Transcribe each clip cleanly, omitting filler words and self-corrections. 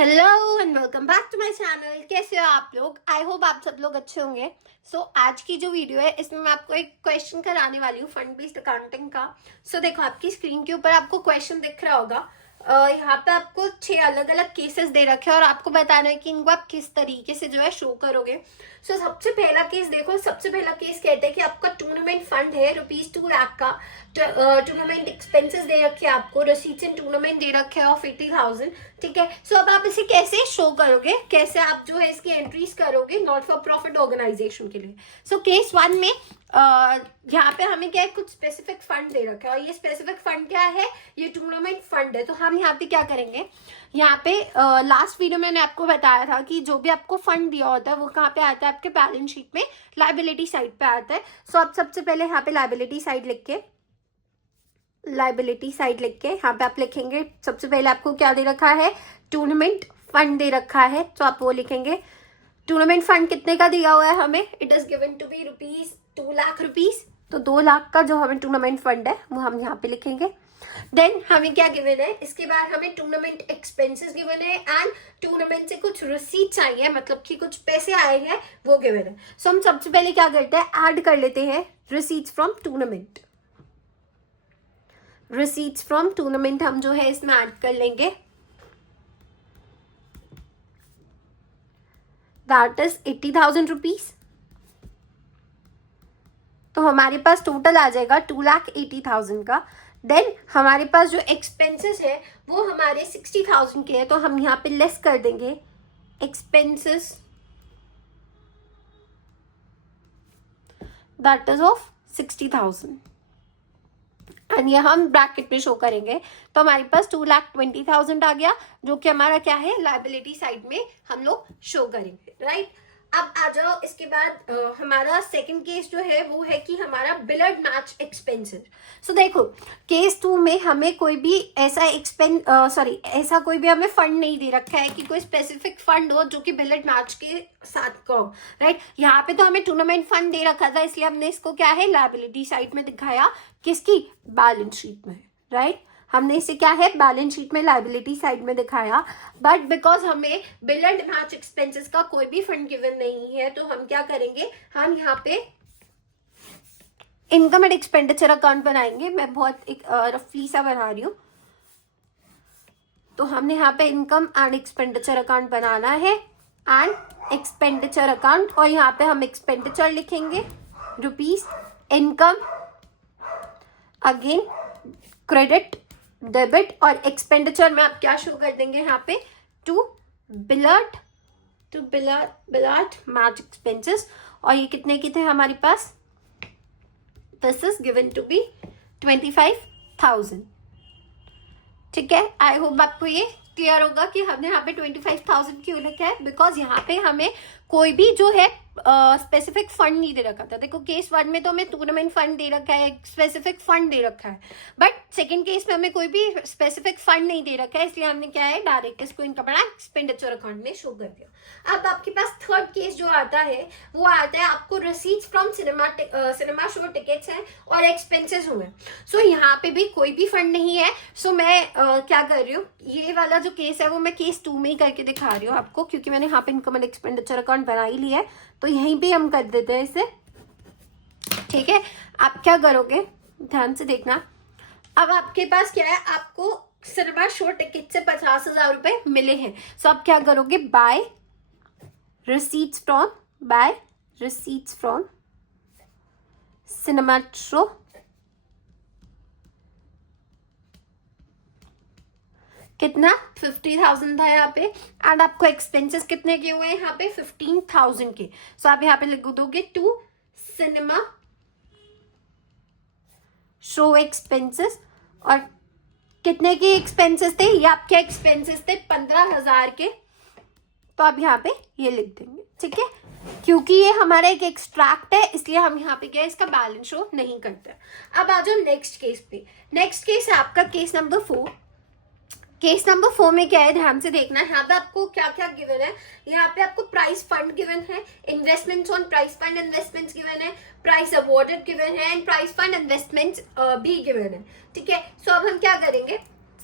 Hello and welcome back to my channel. कैसे हो आप लोग? आई होप आप सब लोग अच्छे होंगे। आज की जो वीडियो है इसमें मैं आपको एक क्वेश्चन कराने वाली हूँ फंड बेस्ड अकाउंटिंग का। देखो, आपकी स्क्रीन के ऊपर आपको क्वेश्चन दिख रहा होगा। यहाँ पे आपको 6 अलग अलग केसेस दे रखे हैं और आपको बताना है कि इनको आप किस तरीके से जो है शो करोगे। सबसे पहला केस देखो। सबसे पहला केस कहते हैं कि आपका टूर्नामेंट फंड है ₹2 लाख का। टूर्नामेंट एक्सपेंसेस दे रखे हैं आपको, रसीट्स इन टूर्नामेंट दे रखे हैं ऑफ 80,000। ठीक है। अब आप इसे कैसे शो करोगे, कैसे आप जो है इसकी एंट्रीज करोगे नॉट फॉर प्रॉफिट ऑर्गेनाइजेशन के लिए। केस 1 में यहाँ पे हमें क्या है, कुछ स्पेसिफिक फंड दे रखा है और ये स्पेसिफिक फंड क्या है, ये टूर्नामेंट फंड है। तो हम यहाँ पे क्या करेंगे, यहाँ पे लास्ट वीडियो में मैंने आपको बताया था कि जो भी आपको फंड दिया होता है वो कहाँ पे आता है, आपके बैलेंस शीट में लाइबिलिटी साइड पे आता है। आप सबसे पहले यहाँ पे लाइबिलिटी साइड लिख के यहाँ पे आप लिखेंगे, सबसे पहले आपको क्या दे रखा है, टूर्नामेंट फंड दे रखा है। तो आप वो लिखेंगे, टूर्नामेंट फंड कितने का दिया हुआ है हमें, it is given to be ₹2 lakh. तो 2 लाख का जो हमें टूर्नामेंट फंड है वो हम यहाँ पे लिखेंगे। देन हमें क्या गिवन है, इसके बाद हमें टूर्नामेंट एक्सपेंसेस गिवन है एंड टूर्नामेंट से कुछ रिसीट्स आई है, मतलब कि कुछ पैसे आए हैं वो गिवन है। हम सबसे पहले क्या करते हैं, ऐड कर लेते हैं receipts from tournament. Receipts from tournament हम जो है इसमें ऐड कर लेंगे, दैट इज ₹80,000। तो हमारे पास टोटल आ जाएगा 2,80,000 का। देन हमारे पास जो एक्सपेंसेस है वो हमारे 60,000 के है, तो हम यहाँ पे लेस कर देंगे expenses, that is of 60,000 and ये हम ब्रैकेट में शो करेंगे। तो हमारे पास 2,20,000 आ गया, जो कि हमारा क्या है, लाइबिलिटी साइड में हम लोग शो करेंगे, राइट। अब आ जाओ, इसके बाद हमारा सेकंड केस जो है वो है कि हमारा बिलर्ड मैच एक्सपेंसेस। देखो, केस 2 में हमें कोई भी ऐसा ऐसा कोई भी हमें फंड नहीं दे रखा है कि कोई स्पेसिफिक फंड हो जो कि बिलर्ड मैच के साथ का हो, राइट। यहाँ पे तो हमें टूर्नामेंट फंड दे रखा था, इसलिए हमने इसको क्या है, लाइबिलिटी साइड में दिखाया, किसकी, बैलेंस शीट में, राइट। हमने इसे क्या है, बैलेंस शीट में लाइबिलिटी साइड में दिखाया। बट बिकॉज हमें बिल एंड मैच एक्सपेंसेस का कोई भी फंड गिवन नहीं है, तो हम क्या करेंगे, हम यहाँ पे इनकम एंड एक्सपेंडिचर अकाउंट बनाएंगे। मैं बहुत एक रफली सा बना रही हूँ। तो हमने यहाँ पे इनकम एंड एक्सपेंडिचर अकाउंट बनाना है एंड एक्सपेंडिचर अकाउंट, और यहाँ पे हम एक्सपेंडिचर लिखेंगे rupees, income again credit debit, और एक्सपेंडिचर में आप क्या शो कर देंगे यहाँ पे, टू बिलर्ड मैच एक्सपेंसेस। और ये कितने की थे हमारे पास, this is given to be 25,000। ठीक है, आई होप आपको ये क्लियर होगा कि हमने यहाँ पे 25,000 क्यों लिखा है, बिकॉज यहाँ पे हमें कोई भी जो है स्पेसिफिक फंड नहीं दे रखा था। देखो, केस 1 में तो हमें टूर्नामेंट फंड दे रखा है, स्पेसिफिक फंड दे रखा है, बट सेकंड केस में हमें कोई भी स्पेसिफिक फंड नहीं दे रखा है, इसलिए हमने क्या है, डायरेक्ट इसको इनका बड़ा एक्सपेंडिचर अकाउंट में शो कर दिया। अब आपके पास थर्ड केस जो आता है वो आता है, आपको receipts from cinema show tickets हैं और एक्सपेंसेस हुए। यहाँ पे भी कोई भी फंड नहीं है। मैं क्या कर रही हूँ, ये वाला जो केस है वो मैं केस 2 में ही करके दिखा रही हूँ आपको, क्योंकि मैंने यहाँ पे इनकम एंड एक्सपेंडिचर अकाउंट बना ही लिया है, तो यहीं पे हम कर देते हैं इसे। ठीक है, आप क्या करोगे, ध्यान से देखना। अब आपके पास क्या है, आपको सिनेमा शो टिकट से 50,000 रुपए मिले हैं। आप क्या करोगे, buy receipts from cinema show, कितना, 50,000 था यहाँ पे, एंड आपको एक्सपेंसेस कितने के हुए हैं यहाँ पे, 15,000 के। आप यहाँ पे लिख दोगे टू सिनेमा शो एक्सपेंसेस, और कितने के एक्सपेंसेस थे, ये आपके एक्सपेंसेस थे 15,000 के। तो आप यहाँ पे ये लिख देंगे, ठीक है। क्योंकि ये हमारा एक एक्सट्रैक्ट है, इसलिए हम यहाँ पे क्या है, इसका बैलेंस शो नहीं करते। अब आ जाओ नेक्स्ट केस पे। नेक्स्ट केस है आपका केस नंबर 4। केस नंबर 4 में क्या है, ध्यान से देखना। यहाँ पे आपको क्या क्या गिवन है, यहाँ पे आपको प्राइस फंड गिवन है, investments on price fund investments given है, प्राइस अवॉर्डेड गिवन है एंड प्राइस फंड इन्वेस्टमेंट्स भी गिवन है। ठीक है, अब हम क्या करेंगे,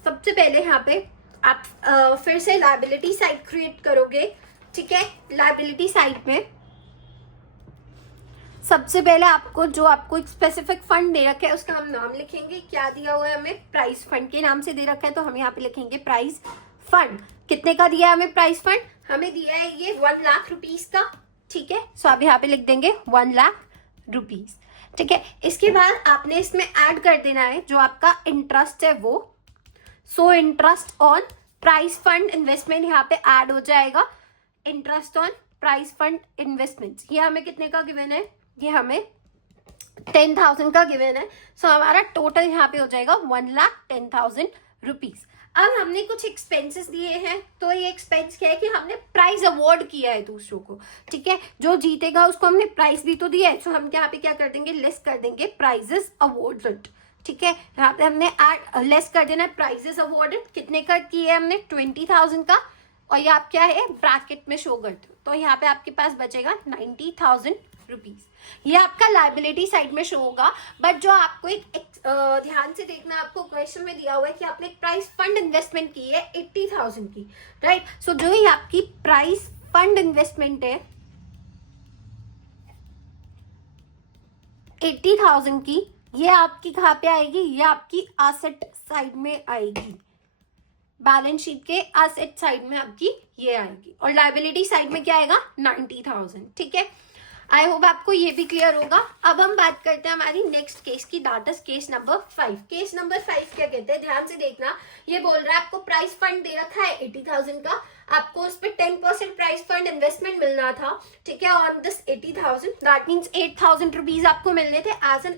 सबसे पहले यहाँ पे आप फिर से लायबिलिटी साइड क्रिएट करोगे, ठीक है। लायबिलिटी साइड में सबसे पहले आपको जो आपको एक स्पेसिफिक फंड दे रखा है उसका हम नाम लिखेंगे। क्या दिया हुआ है हमें, प्राइस फंड के नाम से दे रखा है, तो हम यहाँ पे लिखेंगे प्राइस फंड। कितने का दिया है हमें प्राइस फंड, हमें दिया है ये 1 लाख रुपीज का, ठीक है। सो आप यहाँ पे लिख देंगे 1 लाख रुपीज, ठीक है। इसके बाद आपने इसमें ऐड कर देना है जो आपका इंटरेस्ट है वो। So interest on price fund investment यहाँ पे ऐड हो जाएगा। Interest on price fund investment ये हमें कितने का गिवन है, ये हमें 10,000 का गिवन है। सो हमारा टोटल यहाँ पे हो जाएगा 1,10,000 रुपीज। अब हमने कुछ एक्सपेंसेस दिए हैं, तो ये एक्सपेंस क्या है कि हमने प्राइज अवार्ड किया है दूसरों को, ठीक है। जो जीतेगा उसको हमने प्राइज भी तो दिया है। सो हम यहाँ पे क्या कर देंगे, लिस्ट कर देंगे प्राइजेस अवार्डेड, ठीक है। यहाँ पे हमने लेस कर देना है प्राइजेस अवार्डेड। कितने का किए हमने, 20,000 का, और ये आप क्या है ब्रैकेट में शो करते हो, तो यहाँ पे आपके पास बचेगा 90,000 रुपीज। ये आपका लायबिलिटी साइड में शो होगा। बट जो आपको एक ध्यान से देखना, आपको क्वेश्चन में दिया हुआ है कि आपने एक प्राइस फंड इन्वेस्टमेंट की है 80,000 की, राइट। सो जो ही आपकी प्राइस फंड इन्वेस्टमेंट है 80,000 की, ये आपकी कहाँ पे आएगी, ये आपकी एसेट साइड में आएगी। बैलेंस शीट के एसेट साइड में आपकी ये आएगी, और लायबिलिटी साइड में क्या आएगा 90,000, ठीक है। आई होप आपको ये भी क्लियर होगा। अब हम बात करते हैं हमारी नेक्स्ट केस की, that is case number 5। Case number 5 क्या कहते हैं, ध्यान से देखना। ये बोल रहा है आपको प्राइस फंड दे रखा है 80,000 का, आपको उस पर 10% प्राइस फंड इन्वेस्टमेंट मिलना था, ठीक है, on this 80,000। That means 8,000 rupees आपको मिलने थे एज एन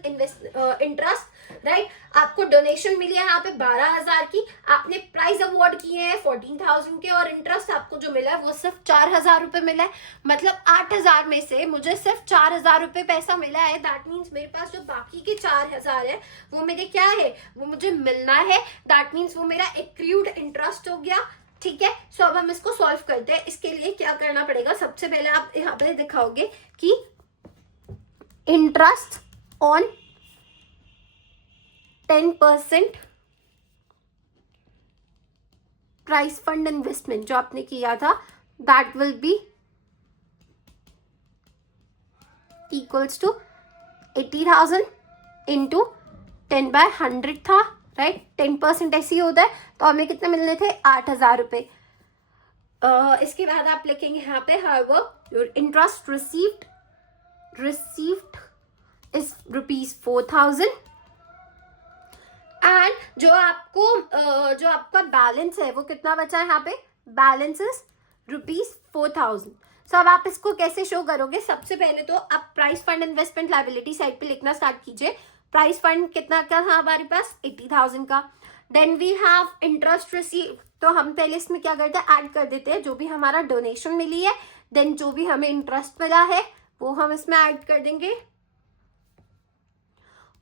इंटरेस्ट, राइट। आपको डोनेशन मिली है यहाँ पे 12,000 की, आपने प्राइज अवार्ड किए हैं 14,000 के, और इंटरेस्ट आपको जो मिला है वो सिर्फ 4,000 रुपए मिला है। मतलब 8,000 में से मुझे सिर्फ 4,000 रुपए पैसा मिला है। दैट मीन्स मेरे पास जो बाकी के 4,000 है वो मेरे क्या है, वो मुझे मिलना है। दैट मीन्स वो मेरा एक्रूड इंटरेस्ट हो गया, ठीक है। सो अब हम इसको सॉल्व करते हैं। इसके लिए क्या करना पड़ेगा, सबसे पहले आप यहाँ पे दिखाओगे कि interest on 10% price fund investment जो आपने किया था, that will be equals to 80,000 into 10/100 था, राइट। 10% ऐसे ही होता है, तो हमें कितने मिलने थे 8,000 रुपए। इसके बाद आप लिखेंगे यहाँ पे however your interest received is ₹4,000, and जो आपका बैलेंस है वो कितना बचा है यहाँ पे, बैलेंस इज ₹4,000। सो अब आप इसको कैसे शो करोगे, सबसे पहले तो आप price fund investment liability side पे लिखना स्टार्ट कीजिए। प्राइस फंड कितना का था हमारे पास 80,000 का। Then we have interest receive, तो हम पहले इसमें क्या करते हैं, ऐड कर देते हैं जो भी हमारा डोनेशन मिली है, देन जो भी हमें इंटरेस्ट मिला है वो हम इसमें ऐड कर देंगे,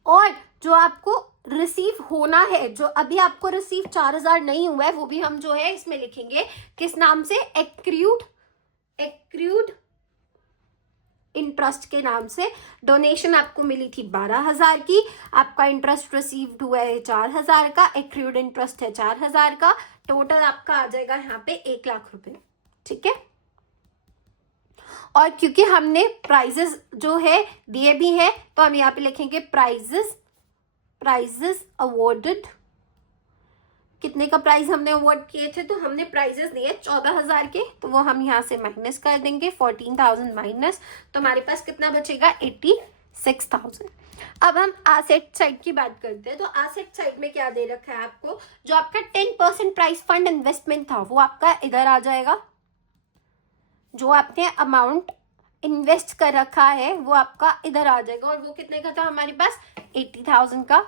और जो आपको रिसीव होना है, जो अभी आपको रिसीव 4,000 नहीं हुआ है, वो भी हम जो है इसमें लिखेंगे किस नाम से, एक्रूड इंटरेस्ट के नाम से। डोनेशन आपको मिली थी 12,000 की, आपका इंटरेस्ट रिसीव्ड हुआ है 4,000 का, एक्रूड इंटरेस्ट है 4,000 का, टोटल आपका आ जाएगा यहाँ पे 1 लाख रुपए, ठीक है। और क्योंकि हमने प्राइजेस जो है दिए भी हैं, तो हम यहाँ पे लिखेंगे प्राइजेस अवॉर्डेड। कितने का प्राइस हमने अवार्ड किए थे, तो हमने प्राइजेस दिए 14,000 के, तो वो हम यहाँ से माइनस कर देंगे 14,000 माइनस, तो हमारे पास कितना बचेगा 86,000। अब हम एसेट साइड की बात करते हैं। तो एसेट साइड में क्या दे रखा है आपको, जो आपका 10% प्राइस फंड इन्वेस्टमेंट था वो आपका इधर आ जाएगा। जो आपने अमाउंट इन्वेस्ट कर रखा है वो आपका इधर आ जाएगा, और वो कितने का था हमारे पास 80,000 का।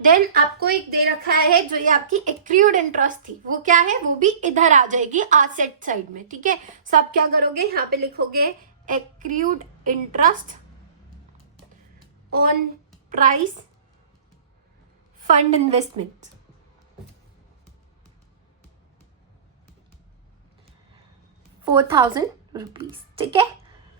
देन आपको एक दे रखा है जो ये आपकी एक्रूड इंटरेस्ट थी, वो क्या है, वो भी इधर आ जाएगी एसेट साइड में, ठीक है। सो आप क्या करोगे, यहाँ पे लिखोगे accrued interest on price fund investment, ₹4,000, ठीक है।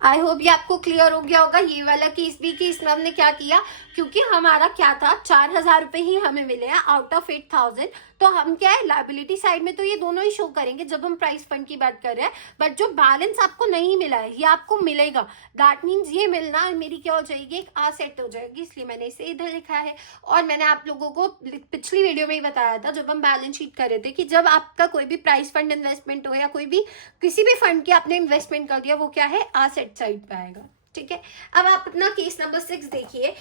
आई होप ये आपको क्लियर हो गया होगा ये वाला केस भी, कि इसमें हमने क्या किया, क्योंकि हमारा क्या था 4,000 रुपए ही हमें मिले हैं आउट ऑफ 8,000, तो हम क्या है लायबिलिटी साइड में तो ये दोनों ही शो करेंगे जब हम प्राइस फंड की बात कर रहे हैं, बट जो बैलेंस आपको नहीं मिला है ये आपको मिलेगा। दैट मीन्स ये मिलना मेरी क्या हो जाएगी, एक आसेट हो जाएगी, इसलिए मैंने इसे इधर लिखा है। और मैंने आप लोगों को पिछली वीडियो में ही बताया था जब हम बैलेंस शीट कर रहे थे कि जब आपका कोई भी प्राइस फंड इन्वेस्टमेंट हो या कोई भी किसी भी फंड की आपने इन्वेस्टमेंट कर दिया, वो क्या है आसेट साइड पे आएगा। ठीक है, अब आप अपना केस नंबर 6 देखिए।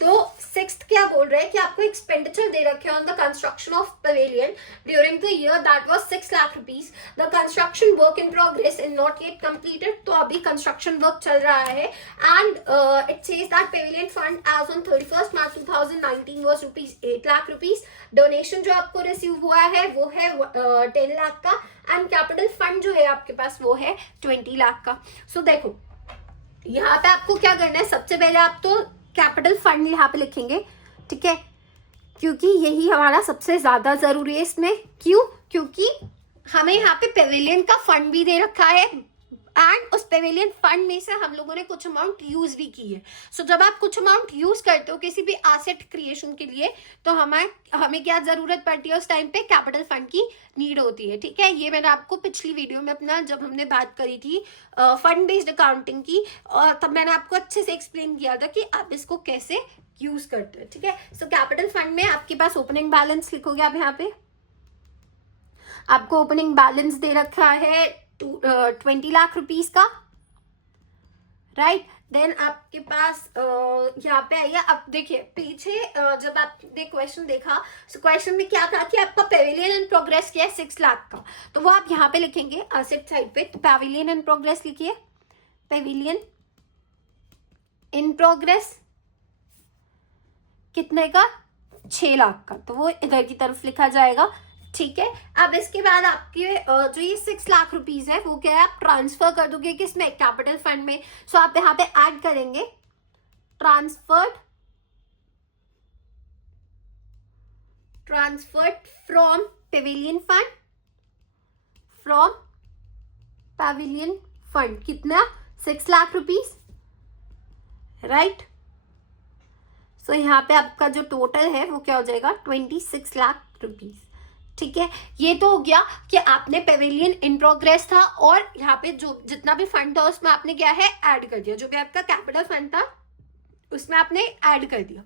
तो 6th क्या बोल रहे हैं कि आपको एक्सपेंडिचर दे रखे on the construction of pavilion during the year that was 6 lakh rupees, the construction work in progress in not yet completed. तो अभी कंस्ट्रक्शन वर्क चल रहा है and it says that pavilion fund as on 31st March 2019 was rupees 8 lakh rupees. Donation जो आपको receive हुआ है वो है 10 लाख का, एंड कैपिटल फंड जो है आपके पास वो है 20 लाख का। सो देखो यहाँ पे आपको क्या करना है, सबसे पहले आप तो कैपिटल फंड यहाँ पे लिखेंगे, ठीक है, क्योंकि यही हमारा सबसे ज्यादा जरूरी है इसमें। क्यों? क्योंकि हमें यहाँ पे पेविलियन का फंड भी दे रखा है एंड उस पेविलियन फंड में से हम लोगों ने कुछ अमाउंट यूज भी की है। सो जब आप कुछ अमाउंट यूज करते हो किसी भी एसेट क्रिएशन के लिए, तो हमें क्या जरूरत पड़ती है उस टाइम पे, कैपिटल फंड की नीड होती है। ठीक है, ये मैंने आपको पिछली वीडियो में अपना जब हमने बात करी थी फंड बेस्ड अकाउंटिंग की, और तब मैंने आपको अच्छे से एक्सप्लेन किया था कि आप इसको कैसे यूज करते हैं। ठीक है, सो कैपिटल फंड में आपके पास ओपनिंग बैलेंस लिखोगे आप यहाँ पे, आपको ओपनिंग बैलेंस दे रखा है 20 लाख रुपीस का, राइट। देन आपके पास यहाँ पे आइए, अब देखिए पीछे जब आपने क्वेश्चन देखा, तो क्वेश्चन में क्या था कि आपका पेविलियन इन प्रोग्रेस क्या है 6 लाख का, तो वो आप यहाँ पे लिखेंगे एसेट साइड पे। तो पेविलियन इन प्रोग्रेस लिखिए, पेविलियन इन प्रोग्रेस कितने का, 6 लाख का, तो वो इधर की तरफ लिखा जाएगा। ठीक है, अब इसके बाद आपके जो ये 6 लाख रुपीस है वो क्या है, आप ट्रांसफर कर दोगे किसमें, कैपिटल फंड में। सो आप यहाँ पे ऐड करेंगे transferred from Pavilion fund, from Pavilion fund कितना, 6 लाख रुपीस, राइट। सो यहाँ पे आपका जो टोटल है वो क्या हो जाएगा, 26 लाख रुपीस। ठीक है, ये तो हो गया कि आपने पेविलियन इन प्रोग्रेस था और यहाँ पे जो जितना भी फंड था उसमें आपने क्या है ऐड कर दिया, जो भी आपका कैपिटल फंड था उसमें आपने ऐड कर दिया।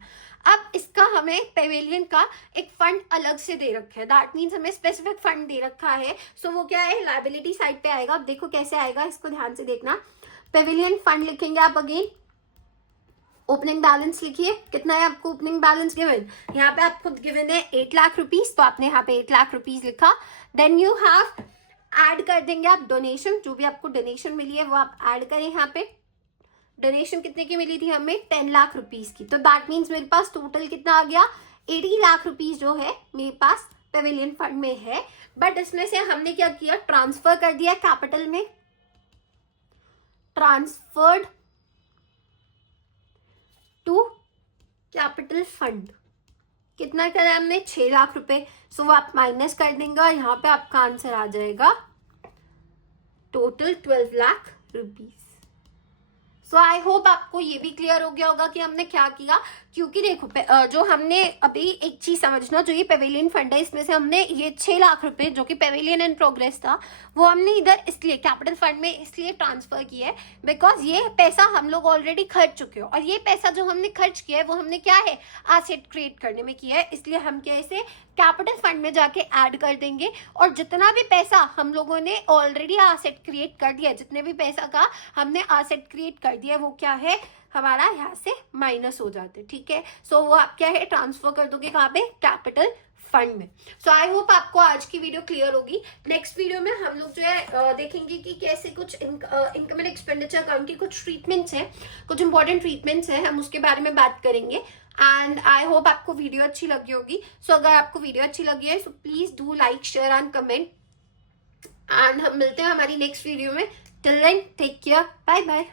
अब इसका हमें पेविलियन का एक फंड अलग से दे रखा है, दैट मीन्स हमें स्पेसिफिक फंड दे रखा है। सो वो क्या है, लायबिलिटी साइड पे आएगा। अब देखो कैसे आएगा, इसको ध्यान से देखना। पेविलियन फंड लिखेंगे आप, अगेन ओपनिंग बैलेंस लिखिए, कितना है आपको ओपनिंग बैलेंस गिवन, यहाँ पे आपको गिवन है 8 लाख रुपीस, तो आपने यहाँ पे 8 लाख रुपीस लिखा। देन यू हैव ऐड कर देंगे आप डोनेशन, जो भी आपको डोनेशन मिली है वो आप ऐड करें। यहाँ पे डोनेशन कितने की मिली थी हमें, 10 लाख रुपीस की, तो दैट मीन्स मेरे पास टोटल कितना आ गया, 80 लाख रुपीस जो है मेरे पास पेविलियन फंड में है। बट इसमें से हमने क्या किया, ट्रांसफर कर दिया कैपिटल में, ट्रांसफर्ड टू कैपिटल फंड, कितना करा हमने, 6 लाख रुपए। सो वो आप माइनस कर देंगे और यहाँ पे आपका आंसर आ जाएगा total 12 lakh rupees. So I hope आपको ये भी क्लियर हो गया होगा कि हमने क्या किया। क्योंकि देखो जो हमने अभी एक चीज समझना, जो ये पेविलियन फंड है इसमें से हमने ये 6 लाख रुपए जो कि पेविलियन इन प्रोग्रेस था वो हमने इधर इसलिए कैपिटल फंड में इसलिए ट्रांसफर किया है बिकॉज ये पैसा हम लोग ऑलरेडी खर्च चुके हो, और ये पैसा जो हमने खर्च किया है वो हमने क्या है एसेट क्रिएट करने में किया है, इसलिए हम क्या इसे कैपिटल फंड में जाके ऐड कर देंगे। और जितना भी पैसा हम लोगों ने ऑलरेडी एसेट क्रिएट कर दिया, जितने भी पैसा का हमने एसेट क्रिएट कर दिया वो क्या है हमारा यहाँ से माइनस हो जाते। ठीक है, सो वो आप क्या है ट्रांसफर कर दोगे कहाँ पे, कैपिटल फंड में। सो आई होप आपको आज की वीडियो क्लियर होगी। नेक्स्ट वीडियो में हम लोग जो है देखेंगे कि कैसे कुछ इनकम एंड एक्सपेंडिचर अकाउंट की कुछ ट्रीटमेंट्स हैं, कुछ इंपॉर्टेंट ट्रीटमेंट्स हैं, हम उसके बारे में बात करेंगे। एंड आई होप आपको वीडियो अच्छी लगी होगी। सो अगर आपको वीडियो अच्छी लगी है so please do like, share and comment, and हम मिलते हैं हमारी नेक्स्ट वीडियो में। Till then take care, bye bye.